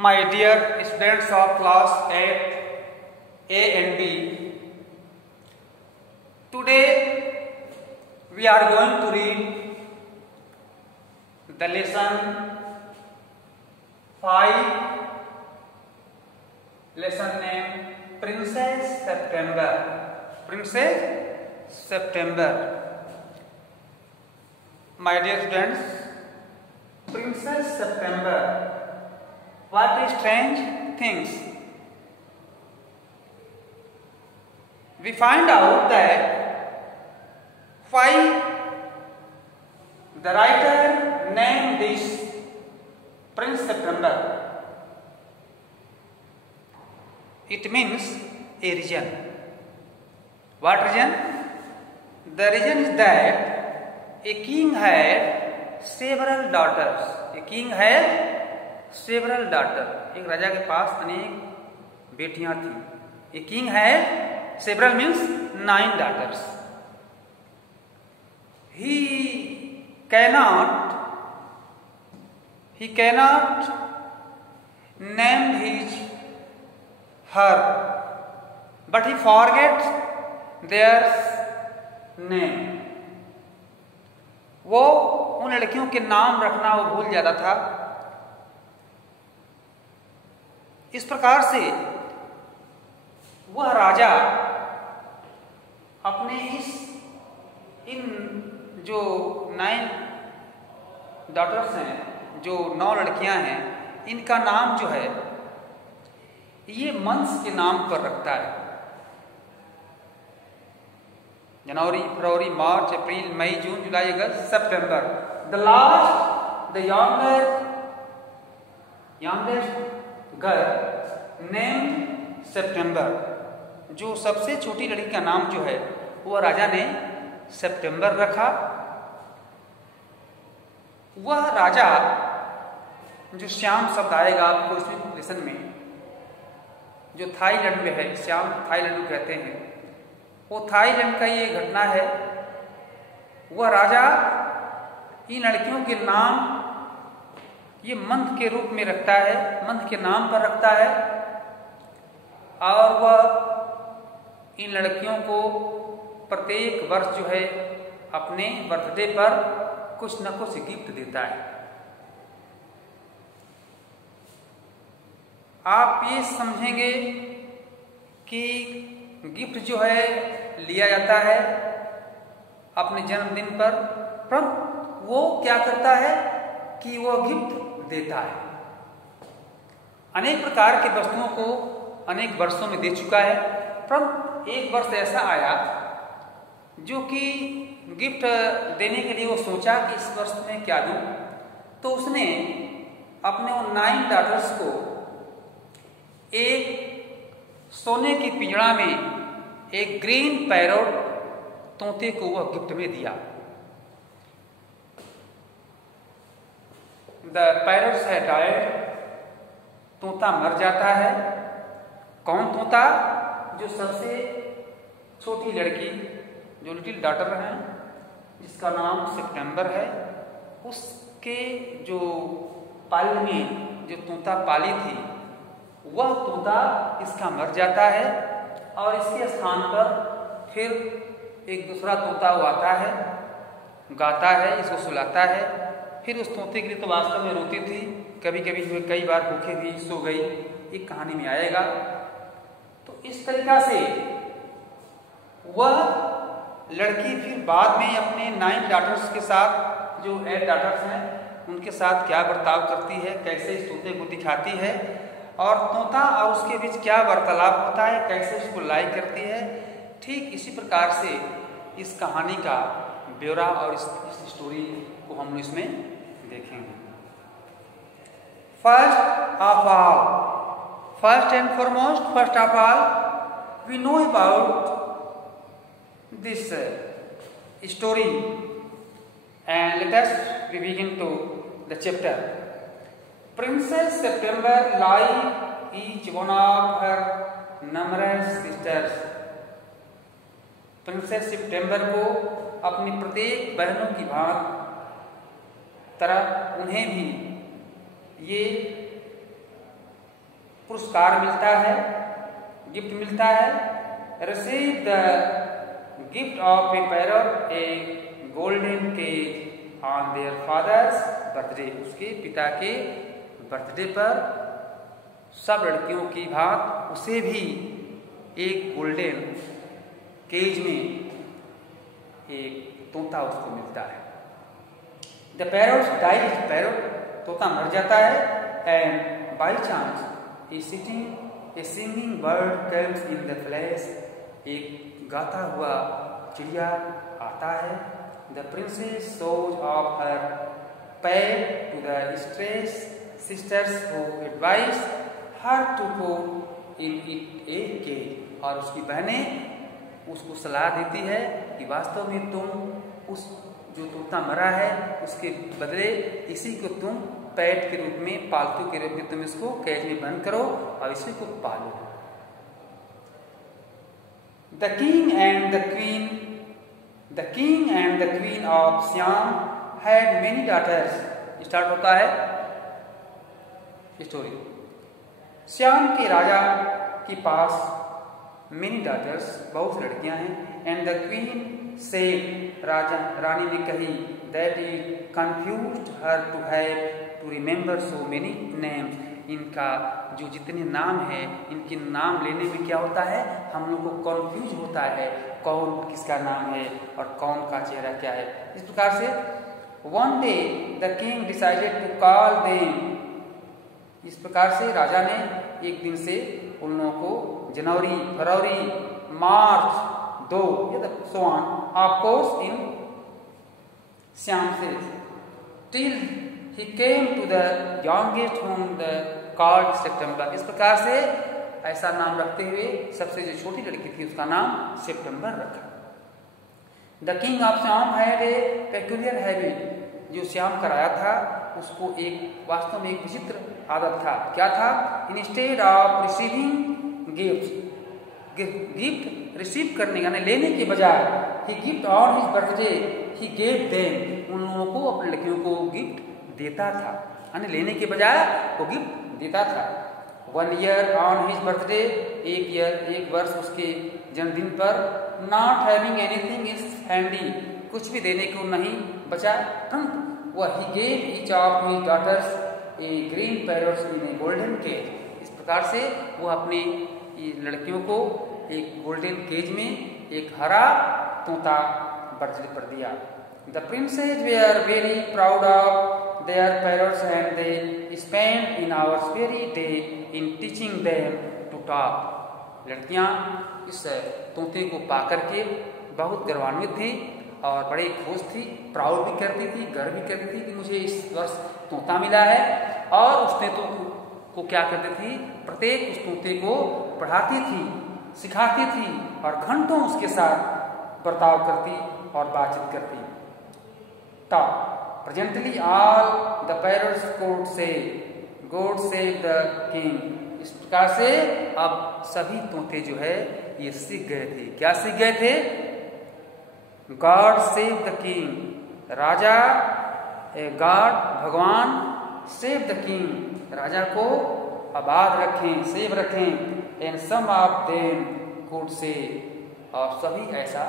My dear students of class 8 A and B, today we are going to read the lesson 5, lesson name Princess September. Princess September. My dear students, Princess September. What strange things? We find out that why the writer named this Prince September. It means a region. What region? The region is that a king had several daughters. A king had several daughters. एक राजा के पास अनेक बेटियां थी. A king had several means 9 daughters. He cannot name her, but he forgets their name. वो उन लड़कियों के नाम रखना वो भूल जाता था. इस प्रकार से वह राजा अपने इन जो 9 डॉटर्स हैं, जो 9 लड़कियां हैं, इनका नाम जो है ये मंथ्स के नाम पर रखता है. जनवरी, फरवरी, मार्च, अप्रैल, मई, जून, जुलाई, अगस्त, सितंबर. The last, the youngest girl name September. जो सबसे छोटी लड़की का नाम जो है वह राजा ने सितंबर रखा. वह राजा, जो श्याम शब्द आएगा आपको इसमें लेसन में, जो थाईलैंड में है, श्याम थाईलैंड कहते हैं, वो थाईलैंड का ये घटना है. वह राजा इन लड़कियों के नाम ये मंथ के रूप में रखता है, मंथ के नाम पर रखता है, और वह इन लड़कियों को प्रत्येक वर्ष जो है अपने बर्थडे पर कुछ न कुछ गिफ्ट देता है. आप ये समझेंगे कि गिफ्ट जो है लिया जाता है अपने जन्मदिन पर, परंतु वो क्या करता है कि वो गिफ्ट देता है. अनेक प्रकार के वस्तुओं को अनेक वर्षों में दे चुका है, परंतु एक वर्ष ऐसा आया जो कि गिफ्ट देने के लिए वो सोचा कि इस वर्ष में क्या दूं. तो उसने अपने उन 9 डॉटर्स को एक सोने की पिंजड़ा में एक ग्रीन पैरोट तोते को वह गिफ्ट में दिया. द पैरोट्स है डाइड. तोता मर जाता है. कौन तोता? जो सबसे छोटी लड़की, जो लिटिल डॉटर है, जिसका नाम सितंबर है, उसके जो पाल में जो तोता पाली थी, वह तोता इसका मर जाता है, और इसके स्थान पर फिर एक दूसरा तोता वो आता है, गाता है, इसको सुलाता है. फिर उस तोते के लिए तो वास्तव में रोती थी, कभी कभी कई बार भूखे भी सो गई. एक कहानी में आएगा. तो इस तरीका से वह लड़की फिर बाद में अपने 9 डॉटर्स के साथ, जो 8 डॉटर्स हैं, उनके साथ क्या बर्ताव करती है, कैसे इस तोते को दिखाती है, और तोता और उसके बीच क्या वार्तालाप होता है, कैसे उसको लाइक करती है. ठीक इसी प्रकार से इस कहानी का ब्यौरा और इस स्टोरी को हम इसमें देखेंगे. First and foremost, first of all we know about this story, and let us begin to the chapter. Princess September liked each one of her numerous sisters. Princess September को अपनी प्रत्येक बहनों की तरह उन्हें भी ये पुरस्कार मिलता है, गिफ्ट मिलता है। Receive the gift of a parrot a golden cage on their father's birthday. उसके पिता के बर्थडे पर सब लड़कियों की भांति उसे भी एक गोल्डन केज में एक तोता उसको मिलता है। द पैरट डाइज, पैरट तोता मर जाता है। And by chance a singing bird comes in the flash, एक गाता हुआ चिड़िया आता है। The princess shows of her pet to the stress sisters who advise her to put in it a cage, और उसकी बहनें उसको सलाह देती है कि वास्तव में तुम उस जो तोता मरा है उसके बदले इसी को तुम पेट के रूप में, पालतू के रूप में तुम इसको केज में बंद करो और इसी को पालो। The king and the queen of Siam had many daughters. Start होता है स्टोरी। श्याम के राजा के पास मेनी डॉटर्स, बहुत लड़कियां हैं। एंड द क्वीन से, रानी ने कही, that it confused her to have to remember so many names. इनका जो जितने नाम है, इनके नाम लेने में क्या होता है, हम लोग को कंफ्यूज होता है कौन किसका नाम है और कौन का चेहरा क्या है। इस प्रकार से one day the king decided to call them. इस प्रकार से राजा ने एक दिन से उन लोगों को जनवरी, फरवरी, मार्च 2 so on, of course in Siam series, till he came to the youngest whom the called September। इस प्रकार से ऐसा नाम रखते हुए सबसे जो छोटी लड़की थी उसका नाम सितंबर रखा। The king of Siam had a peculiar habit. जो श्याम का राजा था उसको एक वास्तव में एक विचित्र आदत था। क्या था? Instead of receiving gift receive करने यानी लेने के बजाय, ही गिफ्ट ऑन हिज बर्थडे ही गेव देम, उन लोगों को, अपनी लड़कियों को गिफ्ट देता था, यानी लेने के बजाय वो गिफ्ट देता था। 1 ईयर ऑन हिज बर्थडे, एक वर्ष उसके जन्मदिन पर, not having anything is handy, कुछ भी देने को नहीं बचा, वह ही gave each of his daughters a green parrots in a golden cage. इस प्रकार से वो अपने लड़कियों को एक गोल्डन केज में एक हरा तोता बर्थडे पर दिया। The princess were very proud of their parrots and they spend in hours very day in teaching them to talk. लड़कियां इस तोते को पा करके बहुत गर्वान्वित थी और बड़े खुश थी, प्राउड भी करती थी, गर्व भी करती थी कि मुझे इस वर्ष तोता मिला है। और उस तोते को क्या करती थी, प्रत्येक उस तोते को पढ़ाती थी, सिखाती थी और घंटों उसके साथ बर्ताव करती और बातचीत करती। Top presently all the parrots code से गॉड सेव द किंग। इस प्रकार से अब सभी तोते जो है ये सीख गए थे। क्या सीख गए थे? गॉड सेव द किंग, राजा, गॉड भगवान, सेव द किंग, राजा को आबाद रखें, सेव रखें। And some of them could say, और सभी ऐसा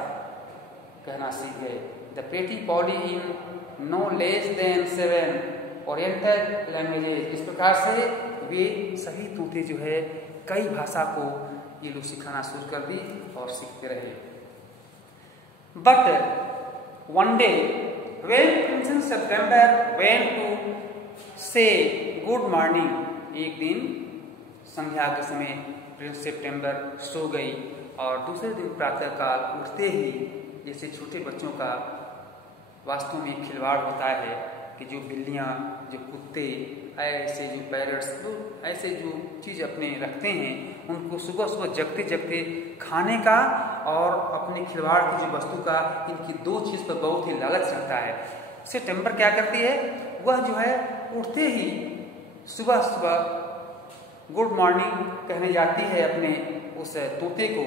कहना सीख गए। The pretty Polly in no less than 7 oriental languages. इस प्रकार से वे सभी तोते जो है कई भाषा को ये लोग सिखाना शुरू कर दी और सीखते रहे। But one day, when Princess September went to say good morning, एक दिन संध्या के समय प्रिंस सितंबर सो गई और दूसरे दिन प्रातःकाल उठते ही, जैसे छोटे बच्चों का वास्तव में खिलवाड़ होता है कि जो बिल्लियाँ, जो कुत्ते, ऐसे जो पैरट्स, ऐसे जो चीज़ अपने रखते हैं, उनको सुबह सुबह जगते जगते खाने का और अपने खिलवाड़ की जो वस्तु का, इनकी दो चीज़ पर बहुत ही लालच रहता है। सितंबर क्या करती है, वह जो है उठते ही सुबह सुबह गुड मॉर्निंग कहने जाती है अपने उस तोते को।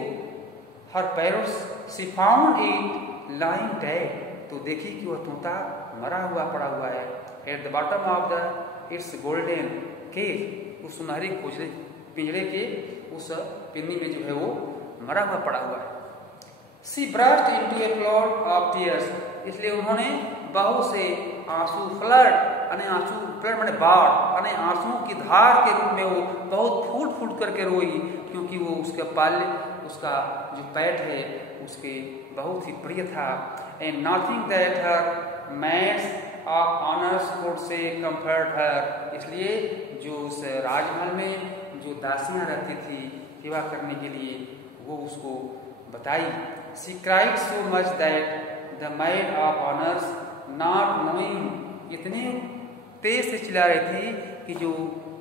Her parrots she found it lying dead, तो देखी कि वह तोता मरा हुआ पड़ा हुआ है। At the bottom of the its golden cage, उस सुनहरे पिंजरे के उस पिन्नी में जो है वो मरा हुआ पड़ा हुआ है। She burst into a flood of tears, इसलिए उन्होंने बहुत से आंसू फ्लड मैंने बाढ़ यानी आंसुओं की धार के रूप में वो बहुत फूट फूट करके रोई, क्योंकि वो उसका जो पैट है उसके बहुत ही प्रिय था। And nothing that her maids of honours could say comfort her, इसलिए जो उस राजमहल में जो दासियां रहती थी सेवा करने के लिए वो उसको बताई। She cried so much that the maid of honors not knowing, इतने तेज से चिल्ला रही थी कि जो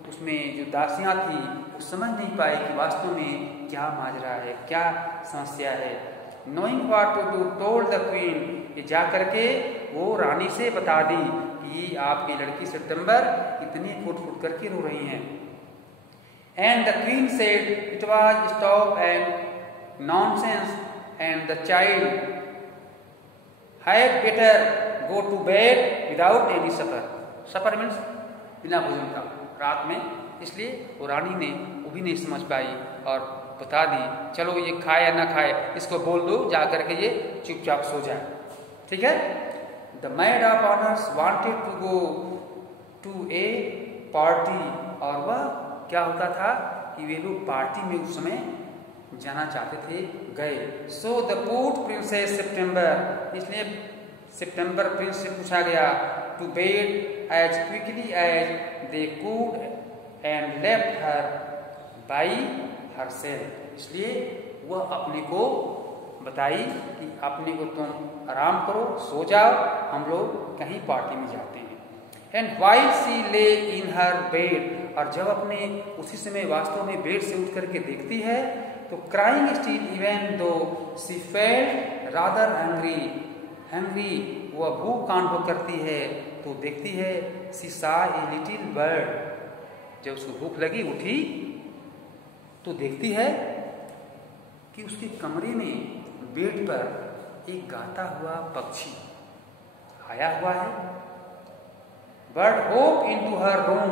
उसमें जो दासियां थी वो समझ नहीं पाई कि वास्तव में क्या माजरा है, क्या समस्या है। Knowing what to do told the queen, ये जा करके वो रानी से बता दी कि आपकी लड़की सितंबर इतनी फुट फुट करके रो रही हैं। And the queen said it was stop and nonsense and the child had better go to bed without any supper. Supper means बिना भोजन का रात में, इसलिए वो रानी ने वो भी नहीं समझ पाई और बता दी चलो ये खाए या ना खाए इसको बोल दो जा करके ये चुपचाप सो जाए, ठीक है। The maid of honors wanted to go to a party, और वह क्या होता था कि वे लोग पार्टी में उस समय जाना चाहते थे, गए। So the put princess September, इसलिए सितंबर प्रिंस से पूछा गया to bed as quickly as they could and left her by herself, इसलिए वह अपने को बताई कि अपने को तुम आराम करो, सो जाओ, हम लोग कहीं पार्टी में जाते हैं। And while she lay in her bed, और जब अपने उसी समय वास्तव में बेड से उठ करके देखती है तो crying still even though she felt rather hungry, वह भूख अनुभव करती है तो देखती है she saw a little bird, जब उसको भूख लगी उठी तो देखती है कि उसके कमरे में बेड पर एक गाता हुआ पक्षी आया हुआ है। बर्ड होप इनटू हर रूम,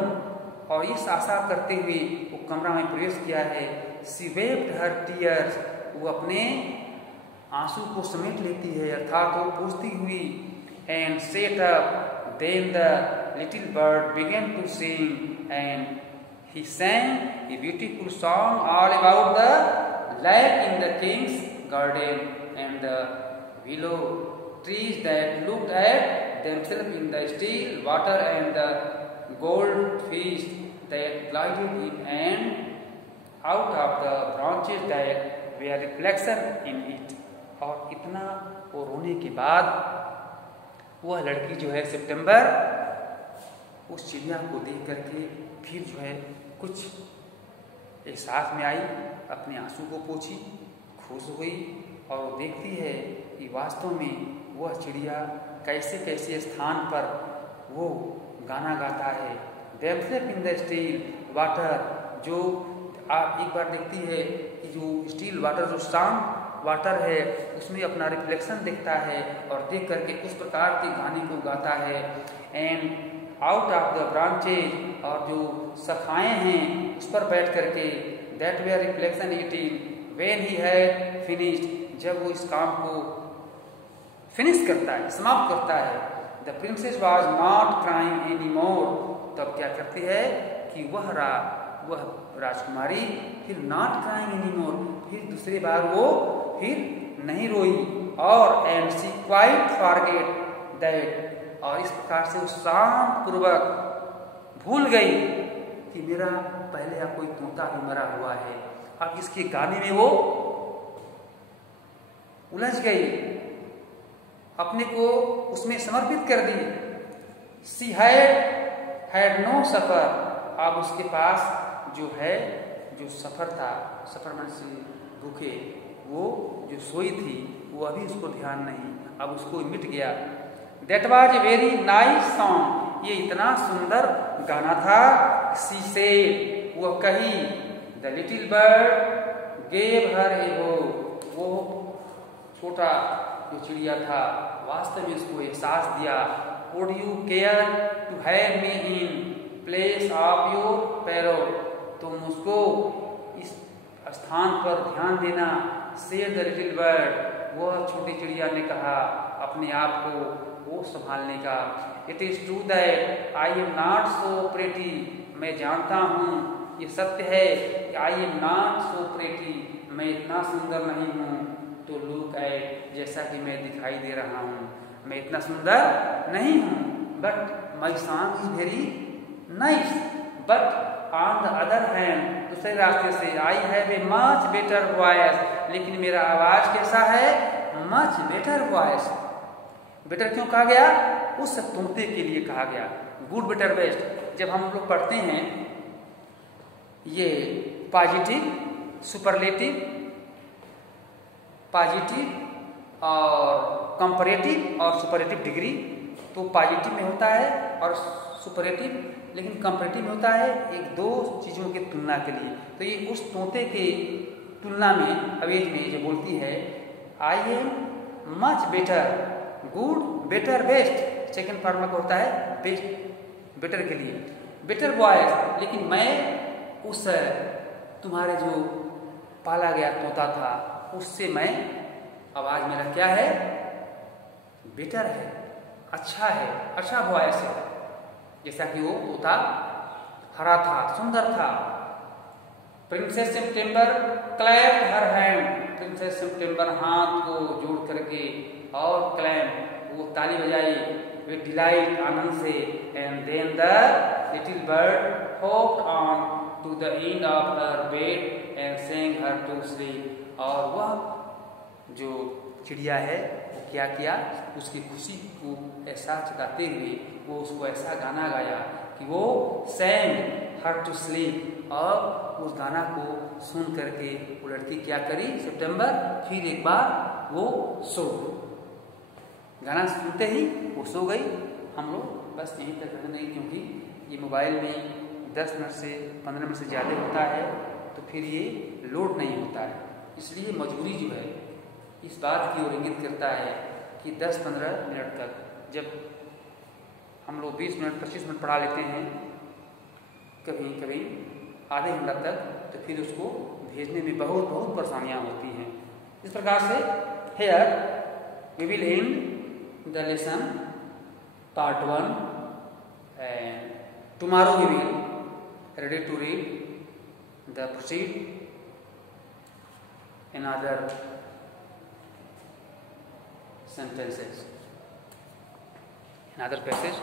और इस आशा करते हुए वो कमरा में प्रवेश किया है। सी वेप्ड हर टीयर्स, वो अपने आंसू को समेट लेती है अर्थात वो पूछती हुई। And set up then the little bird began to sing and he sang a beautiful song all about the life in the king's garden and the willow trees that looked at themselves in the still water and the gold fish that glided in and out of the branches that were reflection in it। और इतना वो रोने के बाद वह लड़की जो है सितंबर उस चिड़िया को देख करके फिर जो है कुछ एहसास में आई, अपने आंसू को पोंछी, खुश हुई और देखती है कि वास्तव में वह चिड़िया कैसे कैसे स्थान पर वो गाना गाता है। Themselves in the still water, जो आप एक बार देखती है कि जो स्टील वाटर जो शांत वाटर है उसमें अपना रिफ्लेक्शन दिखता है और देख करके उस प्रकार के गाने को गाता है। And out of the branches, और जो शाखाएं हैं उस पर बैठ करके that where reflection eating when he had finished, जब वो इस काम को फिनिश करता है, समाप्त करता है। The princess was not crying any more, तब क्या करती है कि वह राजकुमारी फिर नॉट क्राइंग एनी मोर, फिर दूसरी बार वो फिर नहीं रोई। और and she quite forget that, और इस प्रकार से वो शांत पूर्वक भूल गई कि मेरा पहले यहाँ कोई तोता भी मरा हुआ है। अब इसके गाने में वो उलझ गई, अपने को उसमें समर्पित कर दी। शी हैड नो सफर, अब उसके पास जो है जो सफर था, सफर में से भूखे, वो जो सोई थी वो अभी उसको ध्यान नहीं, अब उसको मिट गया। That was a very nice song, ये इतना सुंदर गाना था। She said, वो कही। The little bird gave her a hope, वो छोटा जो चिड़िया था वास्तव में उसको एहसास दिया। Would you care to have me in place of your parrot, तुम उसको इस स्थान पर ध्यान देना। सेड द लिटिल बर्ड, वह छोटी चिड़िया ने कहा अपने आप को वो संभालने का। It is true that I am not so pretty, मैं जानता हूँ, ये सत्य है कि I am not so pretty, मैं इतना सुंदर नहीं हूँ। तो लुक एट, जैसा कि मैं दिखाई दे रहा हूँ, मैं इतना सुंदर नहीं हूँ। But my song is very nice, but on the other hand, दूसरे रास्ते से, I have a much better voice, लेकिन मेरा आवाज कैसा है? Much better voice. बेटर क्यों कहा गया? उस तोते के लिए कहा गया। गुड, बेटर, बेस्ट जब हम लोग पढ़ते हैं, ये पॉजिटिव, सुपरलेटिव, पॉजिटिव और कंपैरेटिव और सुपरलेटिव डिग्री, तो पॉजिटिव में होता है और सुपरलेटिव, लेकिन कंपैरेटिव में होता है एक दो चीज़ों की तुलना के लिए। तो ये उस तोते के तुलना में अवेज में जो बोलती है I am much better, good, better, best second form में होता है बेस्ट, बेटर के लिए, बेटर वॉइस, लेकिन मैं उस तुम्हारे जो पाला गया तोता था उससे मैं आवाज मेरा क्या है? बेटर है, अच्छा है, अच्छा वॉइस है। जैसा कि वो तोता हरा था, सुंदर था। प्रिंसेस सितंबर क्लैप हर हैंड, प्रिंसेस सितंबर हाथ को जोड़ करके और क्लैप वो ताली बजाई विद डिलाइट, आनंद से। And then the little bird hopped on to the end of her bed and sang her to sleep, और वह जो चिड़िया है वो क्या किया? उसकी खुशी को एहसास जताते हुए वो उसको ऐसा गाना गाया कि वो सेंग हर टू स्लीप, और उस गाना को सुन करके वो लड़की क्या करी? सितंबर फिर एक बार वो सो गई। गाना सुनते ही वो सो गई। हम लोग बस यहीं तक रहते नहीं, क्योंकि ये मोबाइल में 10 मिनट से 15 मिनट से ज़्यादा होता है तो फिर ये लोड नहीं होता है। इसलिए मजबूरी जो है इस बात की ओर इंगित करता है कि 10-15 मिनट तक, जब हम लोग 20 मिनट 25 मिनट पढ़ा लेते हैं, कभी कभी आधे घंटा तक, तो फिर उसको भेजने में बहुत बहुत परेशानियाँ होती हैं। इस प्रकार से here we will end the lesson part 1 and tomorrow we will ready to read the proceed in other sentences, in other passage.